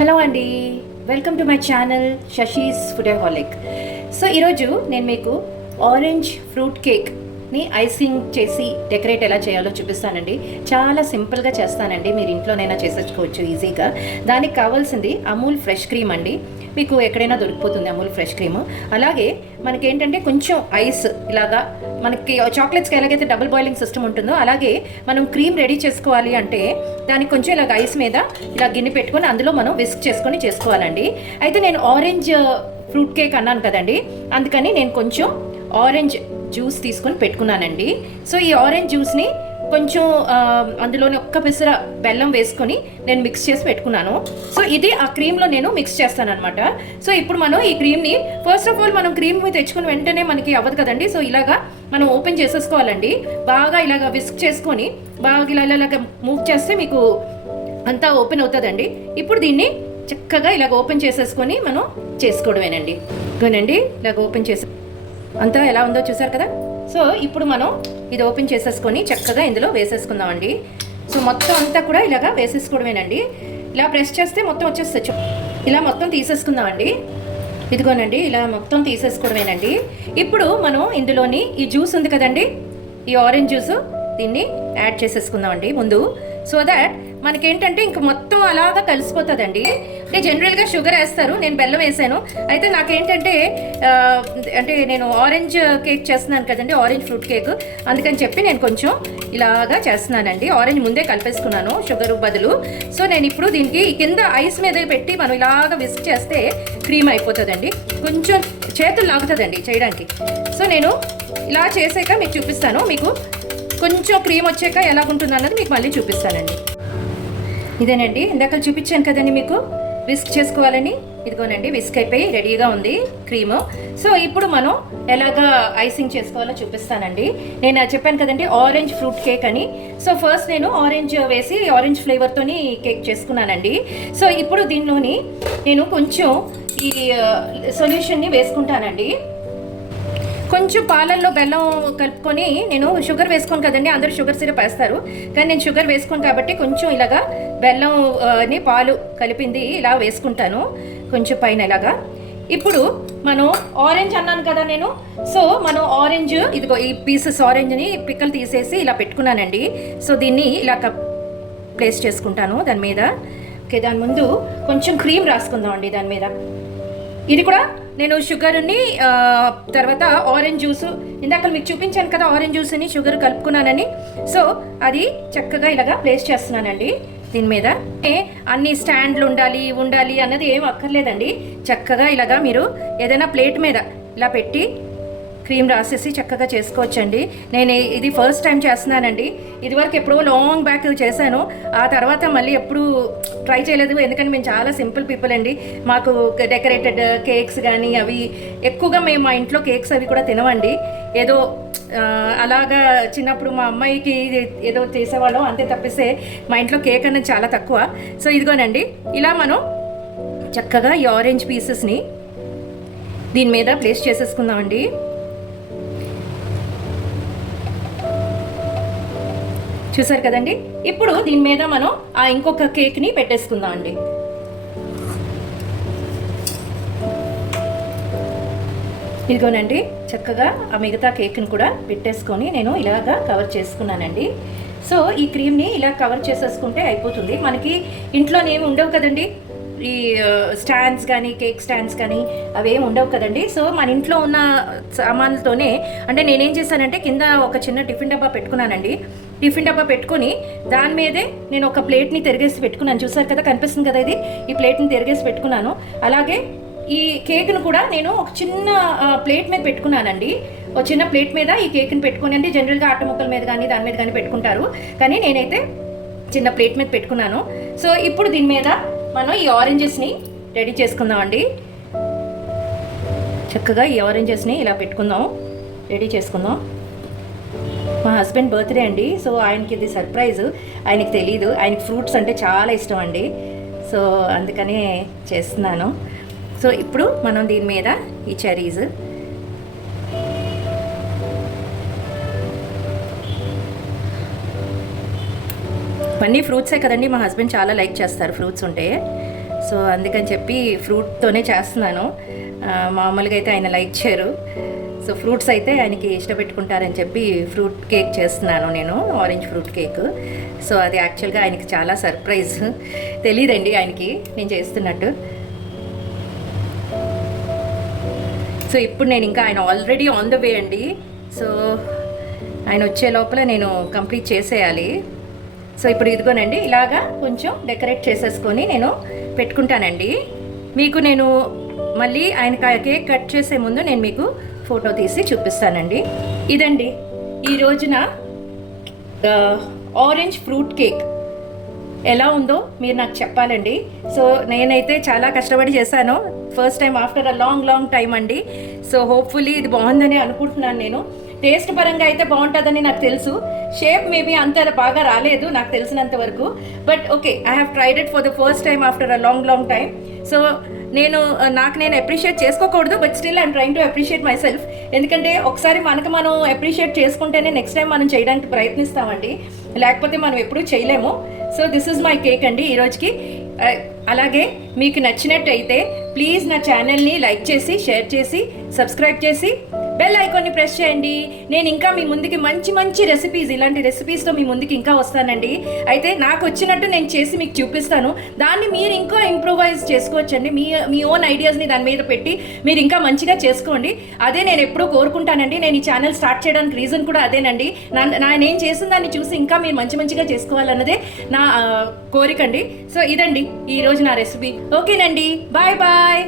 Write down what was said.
Hello అండి, welcome to my channel Sashi's foodaholic. So ఈరోజు నేను మీకు ఆరెంజ్ ఫ్రూట్ కేక్ని ఐసింగ్ చేసి డెకరేట్ ఎలా చేయాలో చూపిస్తానండి. చాలా సింపుల్గా చేస్తానండి, మీరు ఇంట్లోనైనా చేసేసుకోవచ్చు ఈజీగా. దానికి కావాల్సింది అమూల్ ఫ్రెష్ క్రీమ్ అండి. మీకు ఎక్కడైనా దొరికిపోతుంది అమూల్ ఫ్రెష్ క్రీమ్. అలాగే మనకేంటంటే కొంచెం ఐస్, ఇలాగా మనకి చాక్లెట్స్కి ఎలాగైతే డబుల్ బాయిలింగ్ సిస్టమ్ ఉంటుందో అలాగే మనం క్రీమ్ రెడీ చేసుకోవాలి అంటే దానికి కొంచెం ఇలాగ ఐస్ మీద ఇలా గిన్నె పెట్టుకొని అందులో మనం విస్క్ చేసుకొని చేసుకోవాలండి. అయితే నేను ఆరెంజ్ ఫ్రూట్ కేక్ అన్నాను కదండి, అందుకని నేను కొంచెం ఆరెంజ్ జ్యూస్ తీసుకొని పెట్టుకున్నానండి. సో ఈ ఆరెంజ్ జ్యూస్ని కొంచెం అందులోని ఒక్క పిసర బెల్లం వేసుకొని నేను మిక్స్ చేసి పెట్టుకున్నాను. సో ఇది ఆ క్రీమ్లో నేను మిక్స్ చేస్తాను అనమాట. సో ఇప్పుడు మనం ఈ క్రీమ్ని ఫస్ట్ ఆఫ్ ఆల్ మనం క్రీమ్ తెచ్చుకుని వెంటనే మనకి అవ్వదు కదండి. సో ఇలాగా మనం ఓపెన్ చేసేసుకోవాలండి. బాగా ఇలాగ విస్క్ చేసుకొని బాగా ఇలాగ మూవ్ చేస్తే మీకు అంతా ఓపెన్ అవుతుందండి. ఇప్పుడు దీన్ని చక్కగా ఇలాగ ఓపెన్ చేసేసుకొని మనం చేసుకోవడమేనండి. ఇగోనండి ఇలాగ ఓపెన్ చేసి అంతా ఎలా ఉందో చూసారు కదా. సో ఇప్పుడు మనం ఇది ఓపెన్ చేసేసుకొని చక్కగా ఇందులో వేసేసుకుందామండి. సో మొత్తం అంతా కూడా ఇలాగా వేసేసుకోవడమేనండి. ఇలా ప్రెస్ చేస్తే మొత్తం వచ్చేస్తుంది. ఇలా మొత్తం తీసేసుకుందామండి. ఇదిగోనండి ఇలా మొత్తం తీసేసుకోవడమేనండి. ఇప్పుడు మనం ఇందులోని ఈ జ్యూస్ ఉంది కదండి, ఈ ఆరెంజ్ జ్యూస్, దీన్ని యాడ్ చేసేసుకుందామండి ముందు. సో దాట్ మనకేంటంటే ఇంక మొత్తం అలాగా కలిసిపోతుందండి. అంటే జనరల్గా షుగర్ వేస్తారు, నేను బెల్లం వేసాను. అయితే నాకేంటంటే అంటే నేను ఆరెంజ్ కేక్ చేస్తున్నాను కదండి, ఆరెంజ్ ఫ్రూట్ కేక్, అందుకని చెప్పి నేను కొంచెం ఇలాగా చేస్తున్నానండి. ఆరెంజ్ ముందే కలిపేసుకున్నాను షుగర్ బదులు. సో నేను ఇప్పుడు దీనికి కింద ఐస్ మీద పెట్టి మనం ఇలాగ విస్క్ చేస్తే క్రీమ్ అయిపోతుందండి. కొంచెం చేతులు లాగుతుందండి చేయడానికి. సో నేను ఇలా చేసాక మీకు చూపిస్తాను. మీకు కొంచెం క్రీమ్ వచ్చాక ఎలాగుంటుంది అన్నది మీకు మళ్ళీ చూపిస్తానండి. ఇదేనండి ఇందాక చూపించాను కదండి మీకు విస్క్ చేసుకోవాలని. ఇదిగోనండి విస్క్ అయిపోయి రెడీగా ఉంది క్రీము. సో ఇప్పుడు మనం ఎలాగా ఐసింగ్ చేసుకోవాలో చూపిస్తానండి. నేను చెప్పాను కదండి ఆరెంజ్ ఫ్రూట్ కేక్ అని. సో ఫస్ట్ నేను ఆరెంజ్ వేసి ఆరెంజ్ ఫ్లేవర్తోని కేక్ చేసుకున్నానండి. సో ఇప్పుడు దీనిలోని నేను కొంచెం ఈ సొల్యూషన్ని వేసుకుంటానండి. కొంచెం పాలల్లో బెల్లం కలుపుకొని, నేను షుగర్ వేసుకోను కదండి, అందరూ షుగర్ సిరప్ వేస్తారు, కానీ నేను షుగర్ వేసుకోను కాబట్టి కొంచెం ఇలాగా బెల్లంని పాలు కలిపింది ఇలా వేసుకుంటాను కొంచెం పైన ఇలాగా. ఇప్పుడు మనం ఆరెంజ్ అన్నాను కదా నేను. సో మనం ఆరెంజ్, ఇదిగో ఈ పీసెస్ ఆరెంజ్ని పిక్కలు తీసేసి ఇలా పెట్టుకున్నానండి. సో దీన్ని ఇలా ప్లేస్ చేసుకుంటాను దాని మీద. ఓకే, దాని ముందు కొంచెం క్రీమ్ రాసుకుందాం అండి దాని మీద. ఇది కూడా నేను షుగర్ని తర్వాత ఆరెంజ్ జ్యూస్, ఇందాక మీకు చూపించాను కదా ఆరెంజ్ జ్యూస్ని షుగర్ కలుపుకున్నానని. సో అది చక్కగా ఇలాగా ప్లేస్ చేస్తున్నానండి దీని మీద. అన్ని స్టాండ్లు ఉండాలి అన్నది ఏం అక్కర్లేదండి. చక్కగా ఇలాగా మీరు ఏదైనా ప్లేట్ మీద ఇలా పెట్టి క్రీమ్ రాసేసి చక్కగా చేసుకోవచ్చండి. నేను ఇది ఫస్ట్ టైం చేస్తున్నానండి. ఇదివరకు ఎప్పుడో లాంగ్ బ్యాక్ చేశాను, ఆ తర్వాత మళ్ళీ ఎప్పుడు ట్రై చేయలేదు. ఎందుకంటే మేము చాలా సింపుల్ పీపుల్ అండి. మాకు డెకరేటెడ్ కేక్స్ కానీ అవి ఎక్కువగా మేము మా ఇంట్లో కేక్స్ అవి కూడా తినవండి. ఏదో అలాగా చిన్నప్పుడు మా అమ్మాయికి ఏదో చేసేవాళ్ళం అంతే తప్పిస్తే మా ఇంట్లో కేక్ అనేది చాలా తక్కువ. సో ఇదిగోనండి ఇలా మనం చక్కగా ఈ ఆరెంజ్ పీసెస్ని దీని మీద ప్లేస్ చేసేసుకుందామండి. చూసారు కదండి. ఇప్పుడు దీని మీద మనం ఆ ఇంకొక కేక్ని పెట్టేసుకుందాం అండి. ఇదిగోనండి చక్కగా ఆ మిగతా కేక్ని కూడా పెట్టేసుకొని నేను ఇలాగా కవర్ చేసుకున్నానండి. సో ఈ క్రీమ్ని ఇలా కవర్ చేసేసుకుంటే అయిపోతుంది. మనకి ఇంట్లోనేమి ఉండవు కదండి, ఈ స్టాండ్స్ కానీ కేక్ స్టాండ్స్ కానీ అవేమి ఉండవు కదండి. సో మన ఇంట్లో ఉన్న సామాన్లతోనే, అంటే నేనేం చేశానంటే కింద ఒక చిన్న టిఫిన్ డబ్బా పెట్టుకున్నానండి. టిఫిన్ డబ్బా పెట్టుకొని దాని మీదే నేను ఒక ప్లేట్ని తిరిగేసి పెట్టుకున్నాను. చూసారు కదా, కనిపిస్తుంది కదా ఇది, ఈ ప్లేట్ని తిరిగేసి పెట్టుకున్నాను. అలాగే ఈ కేక్ను కూడా నేను ఒక చిన్న ప్లేట్ మీద పెట్టుకున్నానండి. ఒక చిన్న ప్లేట్ మీద ఈ కేక్ని పెట్టుకుని, అంటే జనరల్గా ఆట ముక్కల మీద కానీ దాని మీద కానీ పెట్టుకుంటారు, కానీ నేనైతే చిన్న ప్లేట్ మీద పెట్టుకున్నాను. సో ఇప్పుడు దీని మీద మనం ఈ ఆరెంజెస్ని రెడీ చేసుకుందామండి. చక్కగా ఈ ఆరెంజెస్ని ఇలా పెట్టుకుందాం, రెడీ చేసుకుందాం. మా హస్బెండ్ బర్త్డే అండి, సో ఆయనకి ఇది సర్ప్రైజ్. ఆయనకి తెలీదు, ఆయనకి ఫ్రూట్స్ అంటే చాలా ఇష్టం అండి. సో అందుకనే చేస్తున్నాను. సో ఇప్పుడు మనం దీని మీద ఈ చెరీస్ అన్నీ ఫ్రూట్సే కదండి, మా హస్బెండ్ చాలా లైక్ చేస్తారు ఫ్రూట్స్ ఉంటే. సో అందుకని చెప్పి ఫ్రూట్తోనే చేస్తున్నాను. మామూలుగా అయితే ఆయన లైక్ చేయరు, సో ఫ్రూట్స్ అయితే ఆయనకి ఇష్టపెట్టుకుంటారని చెప్పి ఫ్రూట్ కేక్ చేస్తున్నాను నేను, ఆరెంజ్ ఫ్రూట్ కేక్. సో అది యాక్చువల్గా ఆయనకి చాలా సర్ప్రైజ్, తెలియదండి ఆయనకి నేను చేస్తున్నట్టు. సో ఇప్పుడు నేను ఇంకా ఆయన ఆల్రెడీ ఆన్ ద వే అండి. సో ఆయన వచ్చే లోపల నేను కంప్లీట్ చేసేయాలి. సో ఇప్పుడు ఇదిగోనండి ఇలాగా కొంచెం డెకరేట్ చేసేసుకొని నేను పెట్టుకుంటానండి. మీకు నేను మళ్ళీ ఆయన కేక్ కట్ చేసే ముందు నేను మీకు ఫోటో తీసి చూపిస్తానండి. ఇదండి ఈ రోజున ఆరెంజ్ ఫ్రూట్ కేక్ ఎలా ఉందో మీరు నాకు చెప్పాలండి. సో నేనైతే చాలా కష్టపడి చేశాను, first time after a long time అండి. సో హోప్ఫుల్లీ ఇది బాగుందని అనుకుంటున్నాను నేను. టేస్ట్ పరంగా అయితే బాగుంటుందని నాకు తెలుసు, షేప్ మేబీ అంత బాగా రాలేదు నాకు తెలిసినంత వరకు, but okay, I have tried it for the first time after a long time. So నేను అప్రిషియేట్ చేసుకోకూడదు, but still I'm trying to appreciate my self. ఎందుకంటే ఒకసారి మనకు మనం అప్రిషియేట్ చేసుకుంటేనే నెక్స్ట్ టైం మనం చేయడానికి ప్రయత్నిస్తామండి, లేకపోతే మనం ఎప్పుడూ చేయలేము. So this is my cake అండి ఈరోజుకి. అలాగే మీకు నచ్చినట్టయితే ప్లీజ్ నా ఛానల్ని లైక్ చేసి, షేర్ చేసి, సబ్స్క్రైబ్ చేసి బెల్ ఐకాన్ని ప్రెస్ చేయండి. నేను ఇంకా మీ ముందుకి మంచి రెసిపీస్, ఇలాంటి రెసిపీస్తో మీ ముందుకి ఇంకా వస్తానండి. అయితే నాకు వచ్చినట్టు నేను చేసి మీకు చూపిస్తాను, దాన్ని మీరు ఇంకా ఇంప్రూవైజ్ చేసుకోవచ్చండి. మీ ఓన్ ఐడియాస్ని దాని మీద పెట్టి మీరు ఇంకా మంచిగా చేసుకోండి. అదే నేను ఎప్పుడూ కోరుకుంటానండి. నేను ఈ ఛానల్ స్టార్ట్ చేయడానికి రీజన్ కూడా అదేనండి. నేను చేసిన దాన్ని చూసి ఇంకా మీరు మంచిగా చేసుకోవాలన్నదే నా కోరికండి. సో ఇదండి ఈరోజు నా రెసిపీ. ఓకేనండి, బాయ్.